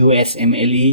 USMLE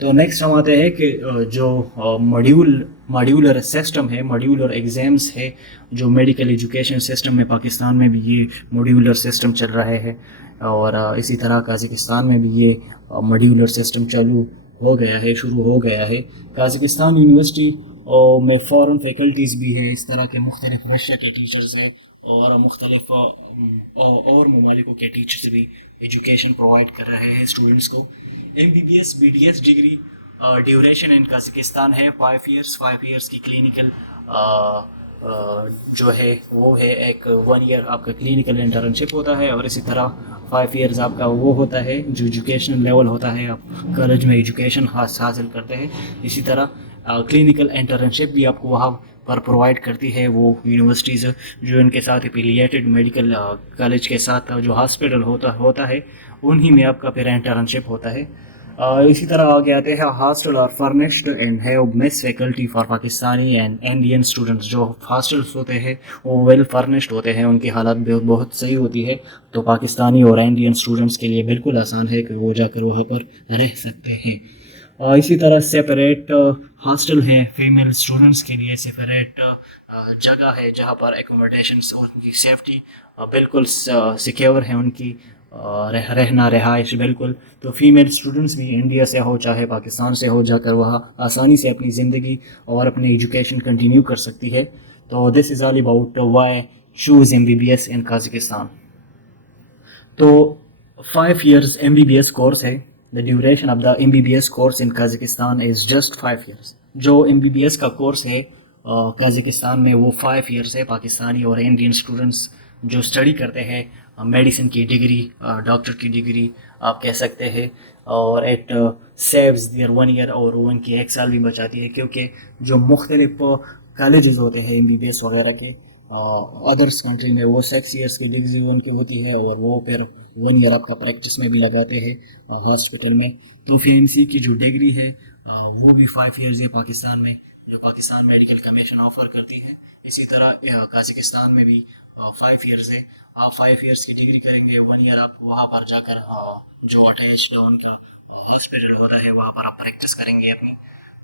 تو next ہم آتے ہیں کہ جو ماڈیولر سسٹم ہے، ماڈیولر ایگزامس ہے، جو میڈیکل ایجوکیشن سسٹم میں پاکستان میں بھی یہ ماڈیولر سسٹم چل رہا ہے، اور اسی طرح قازقستان میں بھی یہ ماڈیولر سسٹم چالو ہو گیا ہے، شروع ہو گیا ہے. قازقستان یونیورسٹی میں فارن فیکلٹیز بھی ہے، اس طرح کے مختلف رشیا کے ٹیچرز ہیں، اور مختلف اور ممالکوں کے ٹیچرز بھی ایجوکیشن پرووائڈ کر رہے ہیں اسٹوڈنٹس کو. MBBS BDS ڈگری ڈیوریشن ان قازقستان ہے 5 ایئرس. 5 ایئرس کی کلینکل جو ہے وہ ہے ایک 1 ایئر آپ کا کلینکل انٹرنشپ ہوتا ہے، اور اسی طرح 5 ایئرز آپ کا وہ ہوتا ہے جو ایجوکیشن لیول ہوتا ہے، آپ کالج میں ایجوکیشن حاصل کرتے ہیں. اسی طرح کلینکل انٹرنشپ بھی آپ کو وہاں پر پرووائڈ کرتی ہے وہ یونیورسٹیز جو ان کے ساتھ اپیلیٹڈ میڈیکل کالج کے ساتھ جو ہاسپٹل ہوتا ہے، انہی میں آپ کا پھر انٹرنشپ ہوتا ہے. اسی طرح آگے آتے ہیں ہاسٹل اور furnished and have mass faculty for Pakistani and Indian students. جو ہاسٹلس ہوتے ہیں وہ ویل فرنشڈ ہوتے ہیں، ان کی حالت بہت صحیح ہوتی ہے، تو پاکستانی اور انڈین اسٹوڈنٹس کے لیے بالکل آسان ہے کہ وہ جا کر وہاں پر رہ سکتے ہیں. اسی طرح سیپریٹ ہاسٹل ہیں فیمیل اسٹوڈنٹس کے لیے، سیپریٹ جگہ ہے جہاں پر ایکوموڈیشنس اور ان کی سیفٹی بالکل سیکیور ہے، ان کی رہنا رہائش بالکل. تو فیمیل اسٹوڈنٹس بھی انڈیا سے ہو چاہے پاکستان سے ہو، جا کر وہاں آسانی سے اپنی زندگی اور اپنی ایجوکیشن کنٹینیو کر سکتی ہے. تو this is all about why choose MBBS in Kazakhstan. تو 5 ایئرس MBBS کورس ہے. The duration of the MBBS course in Kazakhstan is just 5 years. جو MBBS کا کورس ہے قازقستان میں وہ 5 ایئرس ہے. پاکستانی اور انڈین اسٹوڈنٹس جو اسٹڈی کرتے ہیں میڈیسن کی ڈگری، ڈاکٹر کی ڈگری آپ کہہ سکتے ہیں، اور اٹ سیوز دیئر 1 ایئر، اور وہ ان کی 1 سال بھی بچاتی ہے، کیونکہ جو مختلف کالجز ہوتے ہیں MBBS وغیرہ کے ادرس کنٹری میں، وہ 6 ایئرس کی ڈگری ان کی ہوتی ہے، اور وہ پھر 1 ایئر آپ کا پریکٹس میں بھی لگاتے ہیں ہاسپٹل میں. تو FMC کی جو ڈگری ہے وہ بھی 5 ایئرز ہے پاکستان میں، جو پاکستان میڈیکل کمیشن آفر کرتی ہے. اسی طرح قازقستان میں بھی 5 ایئرز ہے. آپ 5 ایئرس کی ڈگری کریں گے، 1 ایئر آپ وہاں پر جا کر جو اٹیچڈ ان کا ہاسپٹل ہوتا ہے وہاں پر آپ پریکٹس کریں گے اپنی،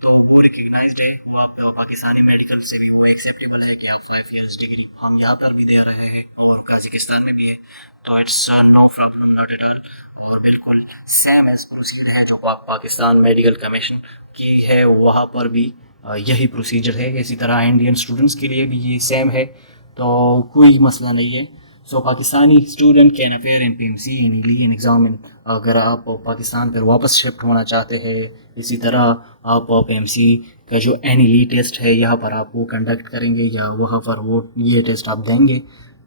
تو وہ ریکگنائزڈ ہے، وہ آپ پاکستانی میڈیکل سے بھی وہ ایکسیپٹیبل ہے کہ آپ 5 ایئرس ڈگری ہم یہاں پر بھی دے رہے ہیں اور قازقستان میں بھی ہے. تو it's no problem, not at all, اور بالکل سیم ایز پروسیجر ہے جو پاکستان میڈیکل کمیشن کی ہے، وہاں پر بھی یہی پروسیجر ہے. اسی طرح انڈین اسٹوڈنٹس کے لیے بھی یہ سیم ہے، تو کوئی مسئلہ نہیں ہے. So Pakistani student can appear in PMC in legal exam اگر آپ پاکستان پر واپس شفٹ ہونا چاہتے ہیں. اسی طرح آپ PMC کا جو NLE ٹیسٹ ہے یہاں پر آپ وہ کنڈکٹ کریں گے، یا وہاں پر وہ یہ ٹیسٹ آپ دیں گے،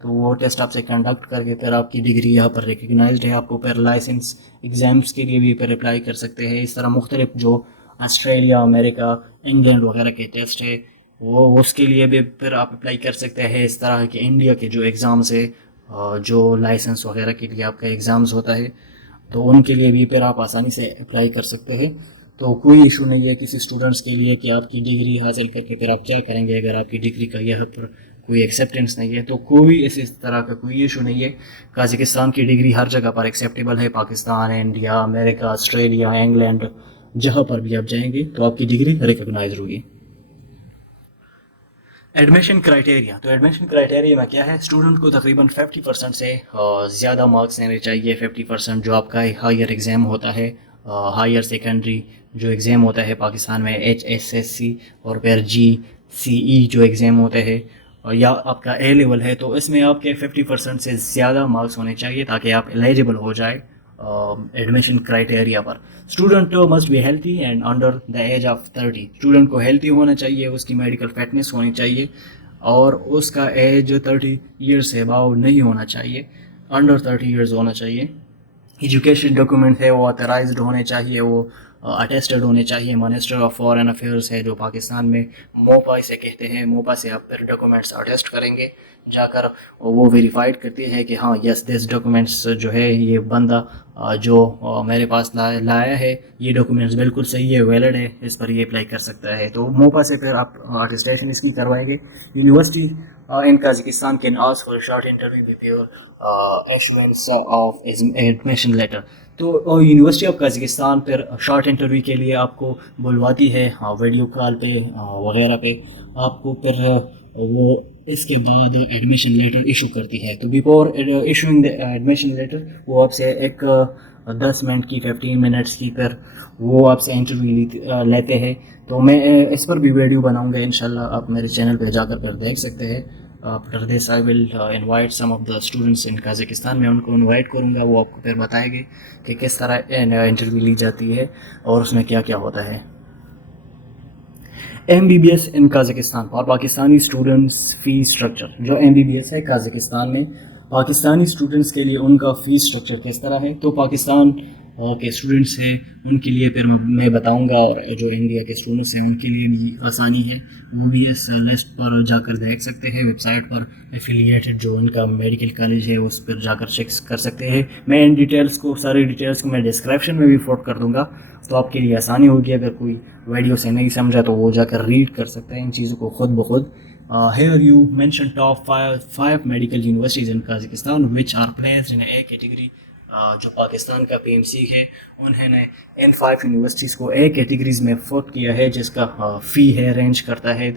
تو وہ ٹیسٹ آپ سے کنڈکٹ کر کے پھر آپ کی ڈگری یہاں پر ریکگنائزڈ ہے. آپ کو پھر لائسنس ایگزامس کے لیے بھی پھر اپلائی کر سکتے ہیں. اس طرح مختلف جو آسٹریلیا، امریکہ، انگلینڈ وغیرہ کے ٹیسٹ ہے وہ اس کے لیے بھی پھر آپ اپلائی کر سکتے ہیں. اس طرح کے انڈیا کے جو ایگزامس ہے، جو لائسنس وغیرہ کے لیے آپ کا ایگزامز ہوتا ہے، تو ان کے لیے بھی پھر آپ آسانی سے اپلائی کر سکتے ہیں. تو کوئی ایشو نہیں ہے کسی اسٹوڈنٹس کے لیے کہ آپ کی ڈگری حاصل کر کے پھر آپ کیا کریں گے اگر آپ کی ڈگری کا یہاں پر کوئی ایکسیپٹنس نہیں ہے. تو کوئی اس طرح کا کوئی ایشو نہیں ہے. قازقستان کی ڈگری ہر جگہ پر ایکسیپٹیبل ہے. پاکستان، انڈیا، امریکہ، آسٹریلیا، انگلینڈ، جہاں پر بھی آپ جائیں گے تو آپ کی ڈگری ریکگنائز ہوگی. ایڈمیشن کرائٹیریا، تو ایڈمیشن کرائٹیریا میں کیا ہے، اسٹوڈنٹ کو تقریباً 50% سے زیادہ مارکس لینے چاہیے. 50% جو آپ کا ہائر ایگزام ہوتا ہے، ہائر سیکنڈری جو ایگزام ہوتا ہے پاکستان میں HSSC، اور پھر GCE جو ایگزام ہوتے ہیں، یا آپ کا A لیول ہے، تو اس میں آپ کے 50% سے زیادہ مارکس ہونے چاہیے تاکہ آپ ایلیجبل ہو جائے ایڈمیشن کرائٹیریا پر. Student must be healthy and under the age of 30. Student کو ہیلتھی ہونا چاہیے، اس کی میڈیکل فٹنس ہونی چاہیے، اور اس کا ایج 30 ایئرس سے اباؤ نہیں ہونا چاہیے، انڈر 30 ایئرز ہونا چاہیے. ایجوکیشن ڈاکومنٹ ہے وہ آتھرائزڈ ہونے چاہیے، وہ اٹیسٹڈ ہونے چاہیے. منسٹر آف فارن افیئرس ہے جو پاکستان میں موپا سے کہتے ہیں، موپا سے آپ پھر ڈاکومنٹس اٹیسٹ کریں گے جا کر، وہ ویریفائڈ کرتی ہے کہ ہاں یس دس ڈاکومنٹس جو ہے یہ بندہ جو میرے پاس لایا ہے یہ ڈاکومنٹس بالکل صحیح ہے، ویلڈ ہے، اس پر یہ اپلائی کر سکتا ہے. تو موپا سے پھر آپ اٹیسٹیشن اس کی کروائیں گے. University in Kazakhstan can ask for a short interview before issuance of admission letter. تو یونیورسٹی آف کازکستان پھر شارٹ انٹرویو کے لیے آپ کو بلواتی ہے ویڈیو کال پہ وغیرہ پہ، آپ کو پھر وہ اس کے بعد ایڈمیشن لیٹر ایشو کرتی ہے. تو before issuing the admission letter وہ آپ سے ایک 10 منٹ کی 15 منٹس کی پھر وہ آپ سے انٹرویو لیتے ہیں. تو میں اس پر بھی ویڈیو بناؤں گا انشاءاللہ، آپ میرے چینل پہ جا کر پھر دیکھ سکتے ہیں. after this I will invite some of the students in Kazakhstan. میں ان کو انوائٹ کروں گا، وہ آپ کو پھر بتائیں گے کہ کس طرح انٹرویو لی جاتی ہے اور اس میں کیا کیا ہوتا ہے. ایم بی بی ایس ان کازکستان اور پاکستانی اسٹوڈنٹس فی اسٹرکچر. جو ایم بی بی ایس ہے کازکستان میں پاکستانی اسٹوڈنٹس کے لیے ان کا فی اسٹرکچر کس طرح ہے. تو پاکستان کے اسٹوڈنٹس ہیں ان کے لیے پھر میں بتاؤں گا، اور جو انڈیا کے اسٹوڈنٹس ہیں ان کے لیے بھی آسانی ہے. وہ بھی اس لسٹ پر جا کر دیکھ سکتے ہیں، ویب سائٹ پر ایفیلیٹڈ جو ان کا میڈیکل کالج ہے اس پر جا کر چیک کر سکتے ہیں. میں ان ڈیٹیلس کو ساری ڈیٹیلس کو میں ڈسکرپشن میں بھی فوٹ کر دوں گا، تو آپ کے لیے آسانی ہوگی. اگر کوئی ویڈیو سے نہیں سمجھا تو وہ جا کر ریڈ کر سکتے ہیں ان چیزوں کو خود بخود. Here you mention top five medical universities in Kazakhstan which are placed in A category. جو پاکستان کا پی ایم سی ہے انہوں نے ان 5 یونیورسٹیز کو اے کیٹیگریز میں فوٹ کیا ہے، جس کا فی ہے رینج کرتا ہے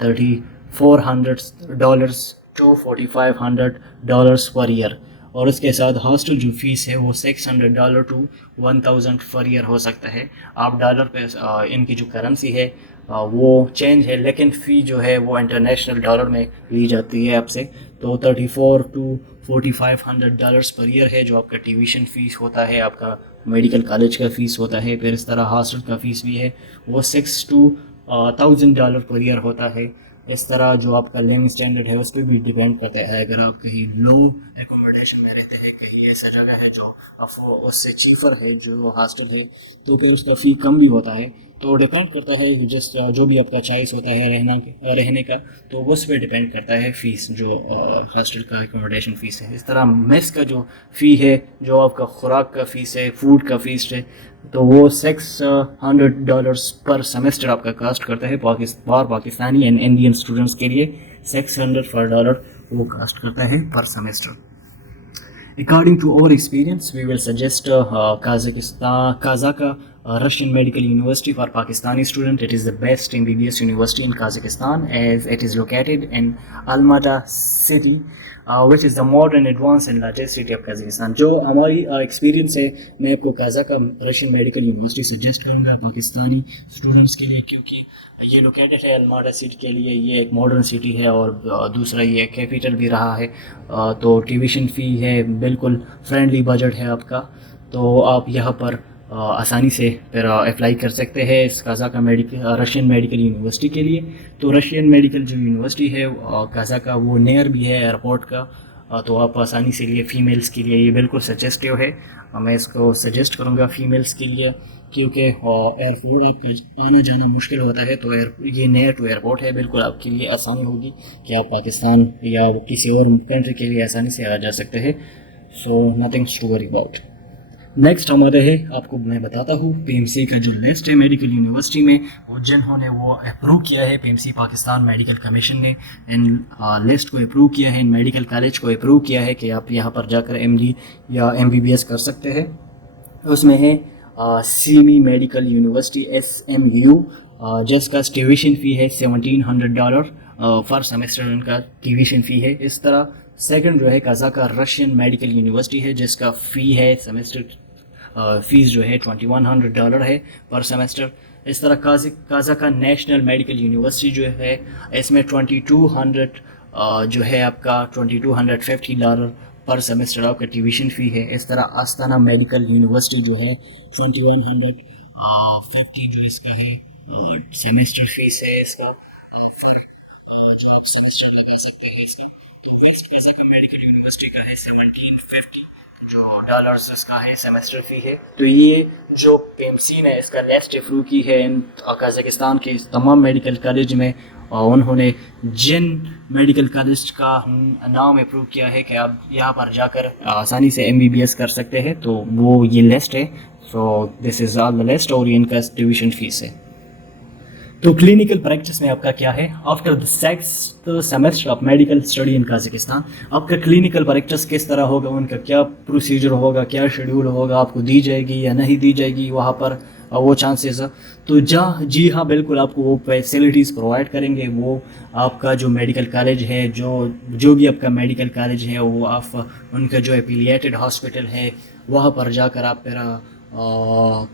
$3,400 to $4,500 پر ایئر. اور اس کے ساتھ ہاسٹل جو فیس ہے وہ $600 to $1,000 پر ایئر ہو سکتا ہے. آپ ڈالر پہ ان کی جو کرنسی ہے وہ چینج ہے، لیکن فی جو ہے وہ انٹرنیشنل ڈالر میں لی جاتی ہے آپ سے. تو $34,000 to $4,500 پر ایئر ہے جو آپ کا ٹیویشن فیس ہوتا ہے، آپ کا میڈیکل کالج کا فیس ہوتا ہے. پھر اس طرح ہاسٹل کا فیس بھی ہے، وہ $6,000 to $1,000 پر ایئر ہوتا ہے. اس طرح جو آپ کا لیونگ اسٹینڈرڈ ہے اس پہ بھی ڈیپینڈ کرتا ہے. اگر آپ کہیں لو ایکوموڈیشن میں رہتے ہیں، کہیں ایسا جگہ ہے جو اس سے چیفر ہے جو ہاسٹل ہے، تو پھر اس کا فی کم بھی ہوتا ہے. تو ڈیپینڈ کرتا ہے جس جو بھی آپ کا چوائس ہوتا ہے رہنے کا، تو اس پہ ڈیپینڈ کرتا ہے فیس، جو ہاسٹل کا ایکوموڈیشن فیس ہے. اس طرح میس کا جو فی ہے، جو آپ کا خوراک کا فیس ہے، فوڈ کا فیس ہے، تو وہ $600 پر سیمسٹر آپ کا کاسٹ کرتا ہے. پاکستانی اینڈ انڈین اسٹوڈنٹس کے لیے $600 وہ کاسٹ کرتا ہے پر semester. According to our experience, we will suggest Kazakh Russian Medical University for Pakistani student. It is the best MBBS university in Kazakhstan as it is located in Almaty city, which is the modern, advanced and largest city of Kazakhstan. جو ہماری experience ہے، میں آپ کو کازاک Russian medical university suggest کروں گا Pakistani students کے لیے، کیونکہ یہ لوکیٹڈ ہے الماٹا سٹی کے لیے. یہ ایک ماڈرن سٹی ہے اور دوسرا یہ کیپیٹل بھی رہا ہے. تو ٹیویشن فی ہے بالکل فرینڈلی بجٹ ہے آپ کا، تو آپ یہاں پر آسانی سے پھر اپلائی کر سکتے ہیں اس کازاک رشین میڈیکل یونیورسٹی کے لیے. تو رشین میڈیکل جو یونیورسٹی ہے کازاک کا، وہ نیئر بھی ہے ایئرپورٹ کا، تو آپ آسانی سے لیے فیمیلس کے لیے یہ بالکل سجیسٹیو ہے. میں اس کو سجیسٹ کروں گا فیمیلس کے لیے، کیونکہ ایئرپورٹ آپ کا آنا جانا مشکل ہوتا ہے. تو یہ نیئر ٹو ایئرپورٹ ہے، بالکل آپ کے لیے آسانی ہوگی کہ آپ پاکستان یا کسی اور کنٹری کے لیے آسانی سے آ جا سکتے ہیں. سو نتھنگس ٹو وری اباؤٹ. نیکسٹ ہمارے ہے، آپ کو میں بتاتا ہوں پی ایم سی کا جو لسٹ ہے میڈیکل یونیورسٹی میں، جنہوں نے وہ اپروو کیا ہے. P M C Pakistan medical commission نے ان لسٹ کو اپروو کیا ہے، ان میڈیکل کالج کو اپروو کیا ہے کہ آپ یہاں پر جا کر ایم ڈی یا ایم بی بی ایس کر سکتے ہیں. اس میں ہے سیمی میڈیکل یونیورسٹی SMU، جس کا ٹیویشن فی ہے $1,700 پر سیمسٹر ان کا ٹیویشن فی ہے. اس طرح سیکنڈ جو ہے کازاک رشین میڈیکل یونیورسٹی ہے، جس کا فی ہے سیمسٹر فیس جو ہے $2,100 ہے پر سیمسٹر. اس طرح کازاک نیشنل میڈیکل یونیورسٹی جو ہے اس میں 2200 جو ہے آپ کا $2,250 پر سیمسٹر آپ کا ٹیویشن فی ہے. اس طرح آستانہ میڈیکل یونیورسٹی جو ہے 2150 جو اس کا ہے سیمسٹر فیس ہے اس کا، پھر جو آپ سیمسٹر لگا سکتے ہیں اس کا. تو ویسٹ کازاک میڈیکل یونیورسٹی کا ہے 1750 جو ڈالرز اس کا ہے سیمسٹر فی ہے. تو یہ جو پی ایم سی نے اس کا لسٹ اپروو کی ہے ان کازاکستان کے تمام میڈیکل کالج میں، انہوں نے جن میڈیکل کالج کا نام اپروو کیا ہے کہ آپ یہاں پر جا کر آسانی سے MBBS کر سکتے ہیں، تو وہ یہ لسٹ ہے. So this is all the list, اور یہ ان کا ٹیویشن فیس ہے. تو کلینکل پریکٹس میں آپ کا کیا ہے؟ After the sixth semester of medical study in Kazakhstan آپ کا کلینکل پریکٹس کس طرح ہوگا، ان کا کیا پروسیجر ہوگا، کیا شیڈول ہوگا، آپ کو دی جائے گی یا نہیں دی جائے گی وہاں پر وہ چانسز. تو جی ہاں بالکل آپ کو وہ فیسلٹیز پرووائڈ کریں گے. وہ آپ کا جو میڈیکل کالج ہے، جو بھی آپ کا میڈیکل کالج ہے، وہ آپ ان کا جو ایفیلیٹڈ ہاسپٹل ہے وہاں پر جا کر آپ پھر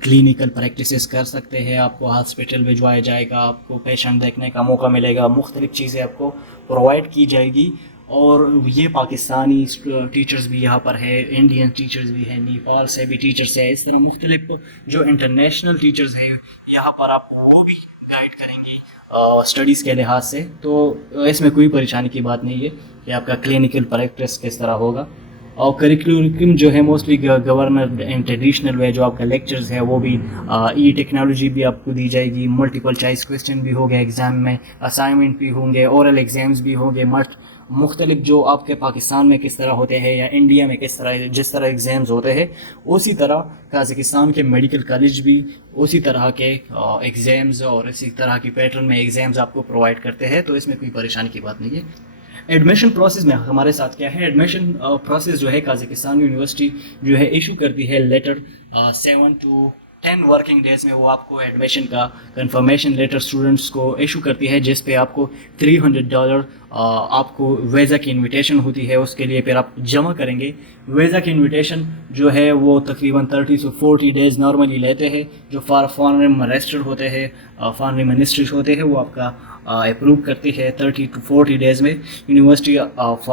کلینکل پریکٹسز کر سکتے ہیں. آپ کو ہاسپٹل بھجوایا جائے گا، آپ کو پیشنٹ دیکھنے کا موقع ملے گا، مختلف چیزیں آپ کو پرووائڈ کی جائے گی. اور یہ پاکستانی ٹیچرز بھی یہاں پر ہے، انڈین ٹیچرز بھی ہیں، نیپال سے بھی ٹیچرز ہیں، اس طرح مختلف جو انٹرنیشنل ٹیچرز ہیں یہاں پر آپ کو وہ بھی گائیڈ کریں گے اسٹڈیز کے لحاظ سے. تو اس میں کوئی پریشانی کی بات نہیں ہے کہ آپ کا کلینکل پریکٹس کس طرح ہوگا. اور کریکولم جو ہے mostly governor and traditional way جو آپ کا لیکچرز ہے وہ بھی ای ٹیکنالوجی بھی آپ کو دی جائے گی. ملٹیپل چوائس کویسچن بھی ہوگے ایگزام میں، اسائنمنٹ بھی ہوں گے، اورل ایگزامز بھی ہوں گے. مختلف جو آپ کے پاکستان میں کس طرح ہوتے ہیں یا انڈیا میں کس طرح جس طرح ایگزامز ہوتے ہیں اسی طرح قازقستان کے میڈیکل کالج بھی اسی طرح کے ایگزامز اور اسی طرح کی پیٹرن میں ایگزامز آپ کو پرووائڈ کرتے ہیں. تو اس میں کوئی پریشانی کی بات نہیں ہے. ایڈمیشن پروسیس میں ہمارے ساتھ کیا ہے؟ ایڈمیشن پروسیس جو ہے قازقستان یونیورسٹی جو ہے ایشو کرتی ہے لیٹر 7 to 10 ورکنگ ڈیز میں. وہ آپ کو ایڈمیشن کا کنفرمیشن لیٹر اسٹوڈنٹس کو ایشو کرتی ہے، جس پہ آپ کو $300 آپ کو ویزا کی انویٹیشن ہوتی ہے. اس کے لیے پھر آپ جمع کریں گے. ویزا کی انویٹیشن جو ہے وہ تقریباً 30 سے 40 ڈیز نارملی لیتے ہیں. جو فارن منسٹر ہوتے ہیں، فارن منسٹریز ہوتے ہیں، وہ آپ کا اپروو کرتی ہے 30 to 40 ڈیز میں. University of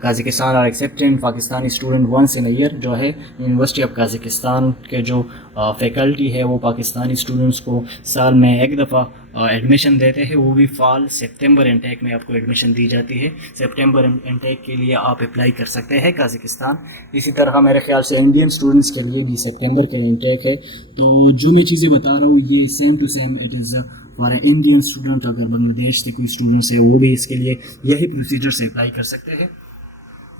Kazakhstan are accepting Pakistani student once in a year ہے یونیورسٹی آف قازقستان کے جو فیکلٹی ہے وہ پاکستانی اسٹوڈنٹس کو سال میں ایک دفعہ ایڈمیشن دیتے ہیں. وہ بھی فال سپتمبر انٹیک میں آپ کو ایڈمیشن دی جاتی ہے. سپتمبر انٹیک کے لیے آپ اپلائی کر سکتے ہیں قازقستان. اسی طرح میرے خیال سے انڈین اسٹوڈنٹس کے لیے بھی سپتمبر کے انٹیک ہے. تو جو میں چیزیں بتا رہا ہوں یہ same to same it is for Indian student. اگر بنگلہ دیش سے کوئی اسٹوڈنٹس ہے وہ بھی اس کے لیے یہی پروسیجر سے اپلائی کر سکتے ہیں.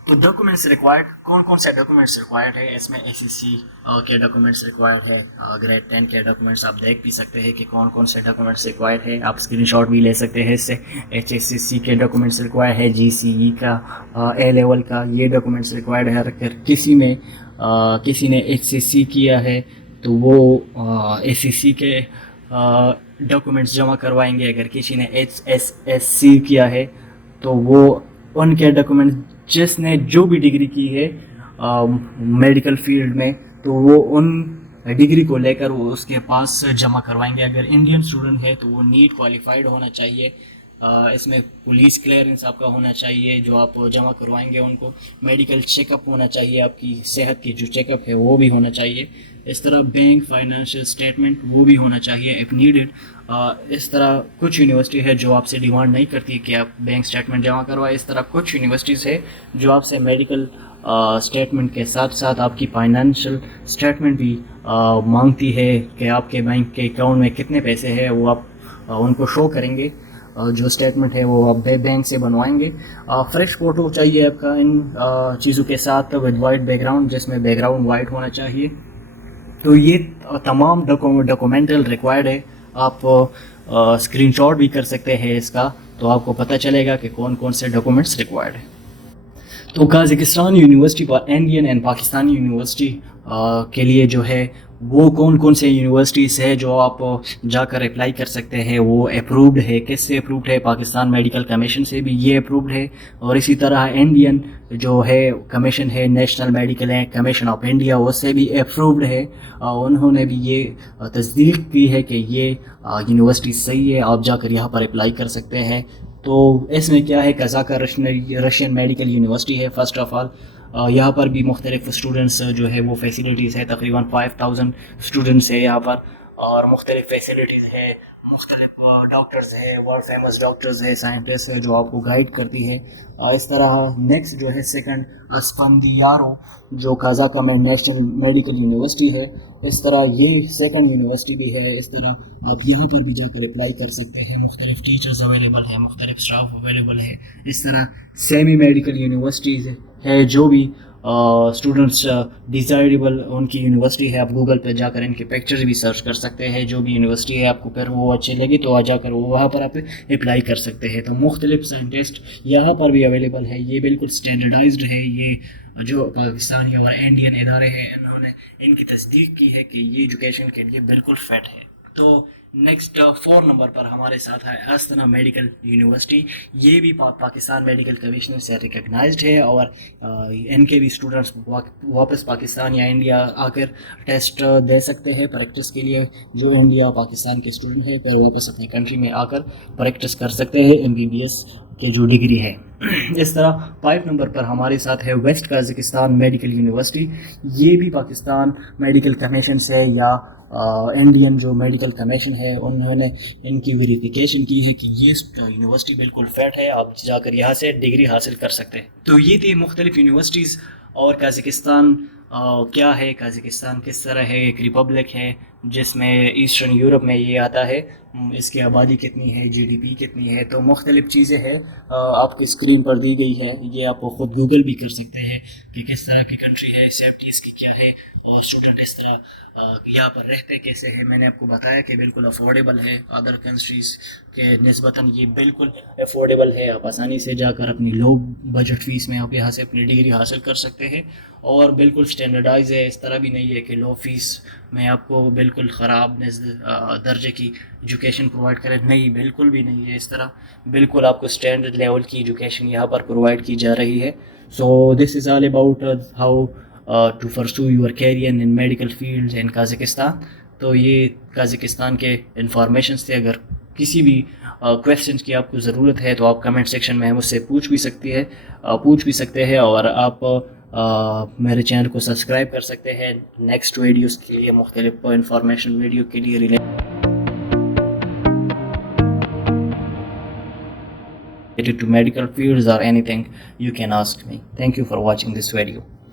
تو ڈاکومنٹس ریکوائرڈ کون سے ڈاکومنٹس ریکوائرڈ ہے؟ اس میں SSC کے ڈاکومنٹس ریکوائرڈ ہے، گریڈ 10 کے ڈاکومنٹس آپ دیکھ بھی سکتے ہیں کہ کون سے ڈاکومنٹس ریکوائرڈ ہے. آپ اسکرین شاٹ بھی لے سکتے ہیں اس سے. HSCC کے ڈاکومنٹس ریکوائرڈ ہے، GCE کا، A لیول کا یہ ڈاکومنٹس ریکوائرڈ ہے. اگر کسی نے HSC کیا ہے تو وہ SSC کے ڈاکومنٹس جمع کروائیں گے. اگر کسی نے HSSC کیا ہے تو وہ ان کے ڈاکومنٹس، جس نے جو بھی ڈگری کی ہے میڈیکل فیلڈ میں تو وہ ان ڈگری کو لے کر وہ اس کے پاس جمع کروائیں گے. اگر انڈین اسٹوڈنٹ ہے تو وہ نیٹ کوالیفائڈ ہونا چاہیے. اس میں پولیس کلیئرنس آپ کا ہونا چاہیے جو آپ جمع کروائیں گے. ان کو میڈیکل چیک اپ ہونا چاہیے، آپ کی صحت کی جو چیک اپ ہے وہ بھی ہونا چاہیے. اس طرح بینک فائنینشیل اسٹیٹمنٹ وہ بھی ہونا چاہیے اف نیڈڈ. اس طرح کچھ یونیورسٹی ہے جو آپ سے ڈیمانڈ نہیں کرتی کہ آپ بینک اسٹیٹمنٹ جمع کروائے. اس طرح کچھ یونیورسٹیز ہے جو آپ سے میڈیکل اسٹیٹمنٹ کے ساتھ ساتھ آپ کی فائنینشیل اسٹیٹمنٹ بھی مانگتی ہے کہ آپ کے بینک کے اکاؤنٹ میں کتنے پیسے ہیں. وہ آپ ان کو شو کریں گے. جو اسٹیٹمنٹ ہے وہ آپ بینک سے بنوائیں گے. فریش فوٹو چاہیے آپ کا ان چیزوں کے ساتھ ود وائٹ بیک گراؤنڈ، جس میں بیک گراؤنڈ وائٹ ہونا چاہیے. تو یہ تمام ڈاکومنٹل ریکوائرڈ ہے. آپ اسکرین شاٹ بھی کر سکتے ہیں اس کا، تو آپ کو پتہ چلے گا کہ کون سے ڈاکومنٹس ریکوائرڈ ہیں. تو Kazakhstan university per Indian and Pakistani university کے لیے جو ہے وہ کون سے یونیورسٹیز ہے جو آپ جا کر اپلائی کر سکتے ہیں. وہ اپرووڈ ہے. کس سے اپرووڈ ہے؟ پاکستان میڈیکل کمیشن سے بھی یہ اپرووڈ ہے. اور اسی طرح انڈین جو ہے کمیشن ہے، National Medical Commission of India, اس سے بھی اپرووڈ ہے. انہوں نے بھی یہ تصدیق کی ہے کہ یہ یونیورسٹی صحیح ہے، آپ جا کر یہاں پر اپلائی کر سکتے ہیں. تو اس میں کیا ہے، قزاقہ رشین میڈیکل یونیورسٹی ہے. فرسٹ آف آل یہاں پر بھی مختلف اسٹوڈنٹس جو ہے وہ فیسلٹیز ہے. تقریباً 5000 اسٹوڈنٹس ہے یہاں پر، اور مختلف فیسلٹیز ہے. مختلف ڈاکٹرز ہے، ورلڈ فیمس ڈاکٹرز ہے، سائنٹسٹ ہے جو آپ کو گائیڈ کرتی ہے. اس طرح نیکسٹ جو ہے سیکنڈ اسفندیارو جو قزاقہ میں نیشنل میڈیکل یونیورسٹی ہے. اس طرح یہ سیکنڈ یونیورسٹی بھی ہے. اس طرح آپ یہاں پر بھی جا کر اپلائی کر سکتے ہیں. مختلف ٹیچرز اویلیبل ہیں، مختلف اسٹاف اویلیبل ہے. اس طرح سیمی میڈیکل یونیورسٹیز ہے جو بھی اسٹوڈنٹس ڈیزائربل ان کی یونیورسٹی ہے، آپ گوگل پہ جا کر ان کے پکچرز بھی سرچ کر سکتے ہیں، جو بھی یونیورسٹی ہے آپ کو پھر وہ اچھی لگی تو جا کر وہاں پر آپ اپلائی کر سکتے ہیں. تو مختلف سائنٹسٹ یہاں پر بھی اویلیبل ہے، یہ بالکل اسٹینڈرڈائزڈ ہے. یہ جو پاکستانی اور انڈین ادارے ہیں انہوں نے ان کی تصدیق کی ہے کہ یہ ایجوکیشن کے لیے بالکل فٹ ہے. تو نیکسٹ 4 نمبر پر ہمارے ساتھ ہے آستنا میڈیکل یونیورسٹی. یہ بھی پاکستان میڈیکل کمیشنر سے ریکگنائزڈ ہے، اور ان کے بھی اسٹوڈنٹس واپس پاکستان یا انڈیا آ کر ٹیسٹ دے سکتے ہیں پریکٹس کے لیے. جو انڈیا پاکستان کے اسٹوڈنٹ ہیں پھر واپس اپنی کنٹری میں آ کر پریکٹس کر سکتے ہیں MBBS کے جو ڈگری ہے. اس طرح 5 نمبر پر ہمارے ساتھ ہے ویسٹ قازقستان میڈیکل یونیورسٹی. یہ بھی پاکستان میڈیکل کمیشن سے یا انڈین جو میڈیکل کمیشن ہے انہوں نے ان کی ویریفیکیشن کی ہے کہ یہ یونیورسٹی بالکل فٹ ہے، آپ جا کر یہاں سے ڈگری حاصل کر سکتے ہیں. تو یہ تھی مختلف یونیورسٹیز. اور قازقستان کیا ہے، قازقستان کس طرح ہے، ایک ریپبلک ہے جس میں ایسٹرن یورپ میں یہ آتا ہے. اس کی آبادی کتنی ہے، GDP کتنی ہے، تو مختلف چیزیں ہیں آپ کی اسکرین پر دی گئی ہے. یہ آپ خود گوگل بھی کر سکتے ہیں کہ کس طرح کی کنٹری ہے، سیفٹی اس کی کیا ہے، اور اسٹوڈنٹ اس طرح یہاں پر رہتے کیسے ہیں. میں نے آپ کو بتایا کہ بالکل افورڈیبل ہے ادر کنٹریز کے نسبتاً، یہ بالکل افورڈیبل ہے. آپ آسانی سے جا کر اپنی لو بجٹ فیس میں آپ یہاں سے اپنی ڈگری حاصل کر سکتے ہیں، اور بالکل اسٹینڈرڈائز ہے. اس طرح بھی نہیں ہے کہ لو فیس میں آپ کو بالکل خراب درجے کی ایجوکیشن پرووائڈ کرے، نہیں، بالکل بھی نہیں ہے اس طرح. بالکل آپ کو اسٹینڈرڈ لیول کی ایجوکیشن یہاں پر پرووائڈ کی جا رہی ہے. So this is all about how to pursue your career in medical field in Kazakhstan. تو یہ قازقستان کے انفارمیشنس تھے. اگر کسی بھی کویشچنس کی آپ کو ضرورت ہے تو آپ کمنٹ سیکشن میں مجھ سے پوچھ بھی سکتے ہیں، اور آپ میرے چینل کو سبسکرائب کر سکتے ہیں نیکسٹ ویڈیوز کے لیے، مختلف انفارمیشن ویڈیو کے لیے related to medical fields or anything you can ask me. Thank you for watching this video.